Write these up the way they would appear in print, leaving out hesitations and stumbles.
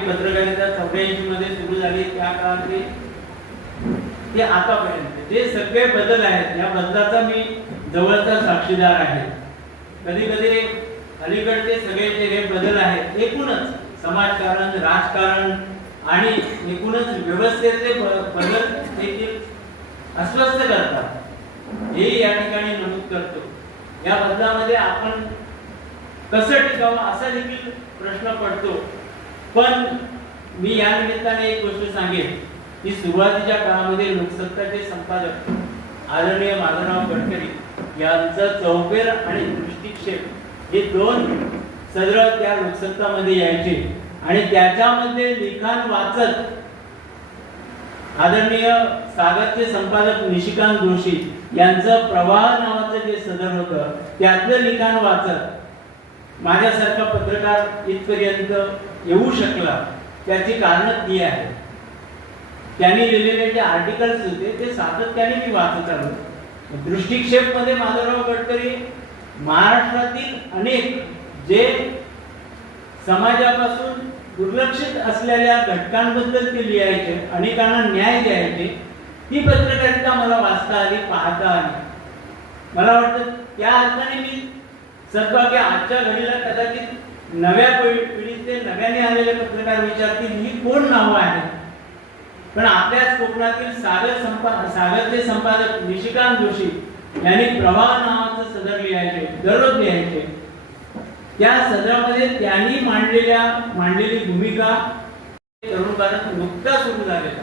पत्रकारिता 84 मध्ये सुरू झाली त्या काळातले ते आतापर्यंत जे सगळे बदल आहेत, या बदलाचा मी जवळचा साक्षीदार आहे. कधी कधी अलीकडचे सगळे जे हे बदल आहेत, एकूणच समाजकारण, राजकारण आणि एकूणच व्यवस्थेतले बदल देखील अस्वस्थ करतात, हे या ठिकाणी नमूद करतो. या बदलामध्ये आपण कसं टिकावं असा देखील प्रश्न पडतो. पण मी या निमित्ताने एक गोष्ट सांगेन की सुरुवातीच्या काळामध्ये लोकसत्ताचे संपादक आदरणीय माधवराव गडकरी यांचं चौफेर आणि दृष्टिक्षेप हे दोन सदर त्या लोकसत्तामध्ये यायचे आणि त्याच्यामध्ये लिखाण वाचत आदरणीय सागरचे संपादक निशिकांत जोशी यांचं प्रवाह नावाचं जे सदर होतं त्यातलं लिखाण वाचत माझ्यासारखा पत्रकार इथपर्यंत येऊ शकला, त्याची कारणं ती आहेत. त्यांनी लिहिलेले जे आर्टिकल्स होते ते सातत्याने मी वाचत आलो. दृष्टिक्षेप मध्ये माधवराव गडकरी महाराष्ट्रातील अनेक जे समाजापासून दुर्लक्षित असलेल्या घटकांबद्दल ते लिहायचे, अनेकांना न्याय द्यायचे. ती पत्रकारिता मला वाचता आली, पाहता आली. मला वाटतं त्या अर्थाने मी सद्भाग्य आजच्या घडीला कदाचित नव्या पिढीचे नव्याने आलेले पत्रकार विचारतील ही कोण नावं आहेत, पण आपल्याच कोकणातील सागरचे संपादक निशिकांत जोशी यांनी प्रवाह नावाचं सदर लिहायचे, दररोज लिहायचे. त्या सदरामध्ये त्यांनी मांडलेली भूमिका तरुण भारत नुकता सुरू झालेला.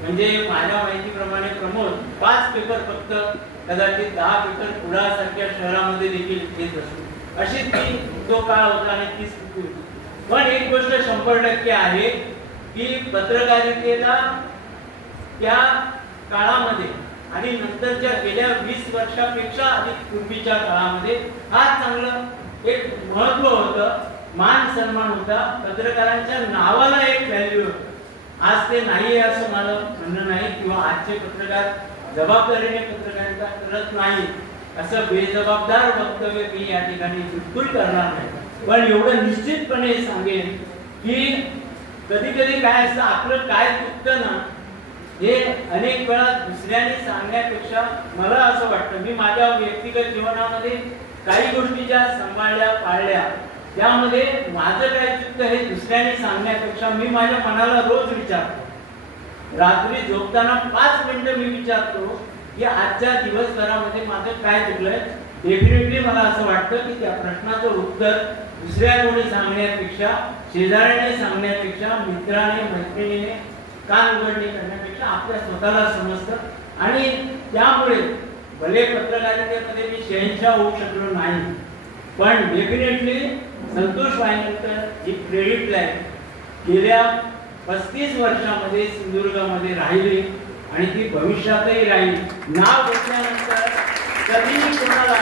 म्हणजे माझ्या माहितीप्रमाणे प्रमोद 5 पेपर फक्त कदाचित 10 पेपर कुडासारख्या शहरामध्ये देखील येत असतो, अशी ती तो काळ होता आणि ती स्थिती होती. पण एक गोष्ट 100% आहे की पत्रकारितेला त्या काळामध्ये आणि नंतरच्या गेल्या 20 वर्षापेक्षा अधिक पूर्वीच्या काळामध्ये फार चांगलं एक महत्व होतं, मान सन्मान होता. पत्रकारांच्या नावाला एक व्हॅल्यू होती. आज ते नाही असं मला म्हणणं नाही, किंवा आजचे पत्रकार जबाबदारीने पत्रकारिता करत नाही असं बेजबाबदार वक्तव्य मी या ठिकाणी बिलकुल करणार नाही. पण एवढं निश्चितपणे सांगेन की कधी कधी काय असतं, आपलं काय चुकतं ना हे अनेक वेळा दुसऱ्याने सांगण्यापेक्षा मला असं वाटतं, मी माझ्या व्यक्तिगत जीवनामध्ये काही गोष्टी ज्या सांभाळल्या पाळल्या, त्यामध्ये माझं काय चुकतं हे दुसऱ्याने सांगण्यापेक्षा मी माझ्या मनाला रोज विचारतो. रात्री झोपताना 5 मिनिटं मी विचारतो की आजच्या दिवसभरामध्ये माझं काय चुकलंय. डेफिनेटली मला असं वाटतं की त्या प्रश्नाचं उत्तर दुसऱ्या कोणी सांगण्यापेक्षा, शेजाऱ्याने सांगण्यापेक्षा, मित्राने मैत्रिणीने कान उघडणी करण्यापेक्षा आपल्या स्वतःला समजतं. आणि त्यामुळे भले पत्रकारितेमध्ये मी शहंशाह होऊ शकलो नाही, पण डेफिनेटली संतोष वायनकर जी क्रेडिट लाईन गेल्या 35 वर्षामध्ये सिंधुदुर्गामध्ये राहिली आणि ती भविष्यातही राहील. नाव घेतल्यानंतर कधीही कोणाला,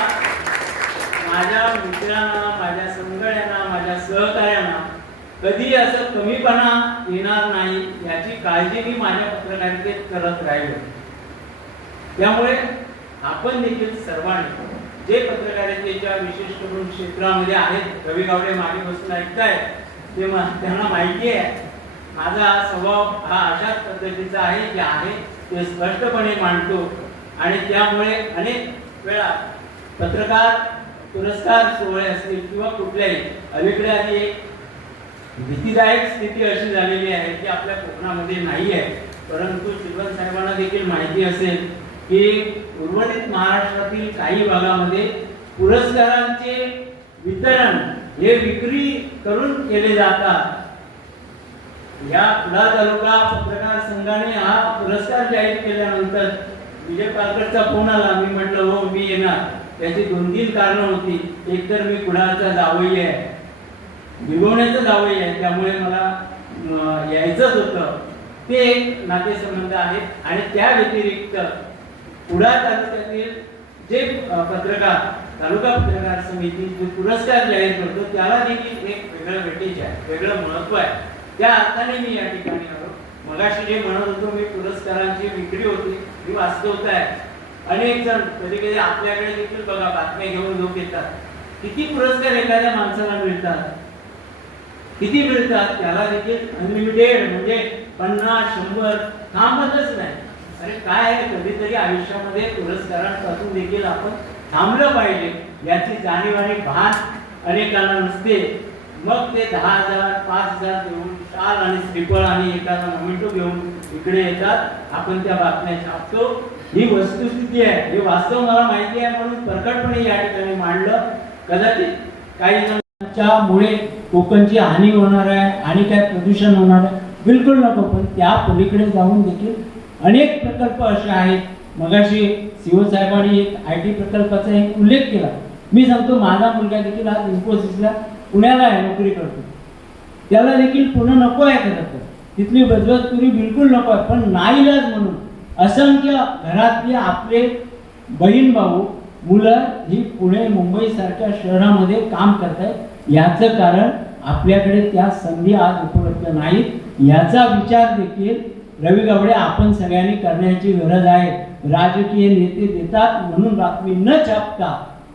माझ्या मित्रांना, माझ्या संगड्यांना, माझ्या सहकार्यांना कधी असं कमीपणा येणार नाही याची काळजी मी माझ्या पत्रकारितेत करत राहिलो. त्यामुळे आपण देखील सर्वांनी जे पत्रकारितेच्या विशेष करून क्षेत्रामध्ये आहेत, रवी गावडे मागे बसून ऐकताय, ते त्यांना माहिती आहे माझा स्वभाव हा अशाच पद्धतीचा आहे, जे आहे ते स्पष्टपणे मांडतो. आणि त्यामुळे अनेक वेळा पत्रकार पुरस्कार सोहळे असतील किंवा कुठल्याही, अलीकडे आधी एक भीतीदायक स्थिती अशी झालेली आहे की आपल्या कोकणामध्ये नाही आहे, परंतु शिवण साहेबांना देखील माहिती असेल की उर्वरित महाराष्ट्रातील काही भागामध्ये पुरस्कारांचे वितरण हे विक्री करून केले जातात. या कुडाळ तालुका पत्रकार संघाने हा पुरस्कार जाहीर केल्यानंतर विजय पालकरचा फोन आला. मी म्हटलं हो मी येणार. त्याची 2-3 कारणं होती. एक तर मी कुडाळचा जावई आहे, निगवण्याचं जावई आहे, त्यामुळे मला यायचंच होतं, ते एक नातेसंबंध आहे. आणि त्या व्यतिरिक्त कुडाळ तालुक्यातील जे पत्रकार, तालुका पत्रकार समिती जो पुरस्कार जाहीर करतो त्याला देखील एक वेगळं वेटेज आहे, वेगळं महत्व आहे. त्या अर्थाने मी या ठिकाणी आलो. मगाशी जे म्हणत होतो मी, पुरस्कारांची विक्री होती ही वास्तवता आहे. अनेक जण कधी कधी आपल्याकडे देखील बघा बातम्या घेऊन लोक येतात, किती पुरस्कार एखाद्या माणसाला मिळतात. किती मिळतात त्याला देखील अनलिमिटेड म्हणजे 50-100 थांबतच नाही. अरे काय आहे, कधीतरी आयुष्यामध्ये पुरस्कारांपासून देखील आपण थांबलं पाहिजे याची जाणीव आणि भान अनेकांना नसते. मग ते 10,000 5,000 देऊन शाल आणि श्रीफळ आणि एखादा मोमेंटो घेऊन इकडे येतात, आपण त्या बातम्या छापतो. ही वस्तुस्थिती आहे, हे वास्तव मला माहिती आहे म्हणून प्रकटपणे या ठिकाणी मांडलं. कदाचित काही जणांच्या मुळे कोकणची हानी होणार आहे आणि काय प्रदूषण होणार आहे, बिलकुल नको. पण त्या पलीकडे जाऊन देखील अनेक प्रकल्प असे आहेत. मगाशी सीओ साहेबांनी एक IT प्रकल्पाचा एक उल्लेख केला. मी सांगतो, माझा मुलगा देखील आज इन्फोसिसला पुण्याला आहे, नोकरी करतो. त्याला देखील पुणे नको आहे, खरं तर तिथली बजवतपुरी बिलकुल नको आहे. पण नाईलाज म्हणून असंख्य घरातली आपले बहीण भाऊ मुलं ही पुणे मुंबई सारख्या शहरामध्ये काम करतायत. याचं कारण आपल्याकडे त्या संधी आज उपलब्ध नाहीत. याचा विचार देखील रवी गावडे आपण सगळ्यांनी करण्याची गरज आहे. राजकीय नेते देतात म्हणून बातमी न छापता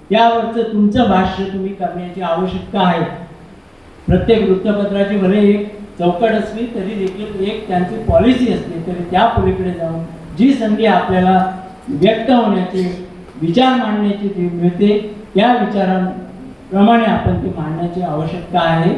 त्यावरचं तुमचं भाष्य तुम्ही करण्याची आवश्यकता आहे. प्रत्येक वृत्तपत्राची भले एक चौकट असली तरी देखील एक त्यांची पॉलिसी असते. तरी त्या पलीकडे जाऊन जी संधी आपल्याला व्यक्त होण्याची, विचार मांडण्याची मिळते, त्या विचारांप्रमाणे आपण ती मांडण्याची आवश्यकता आहे.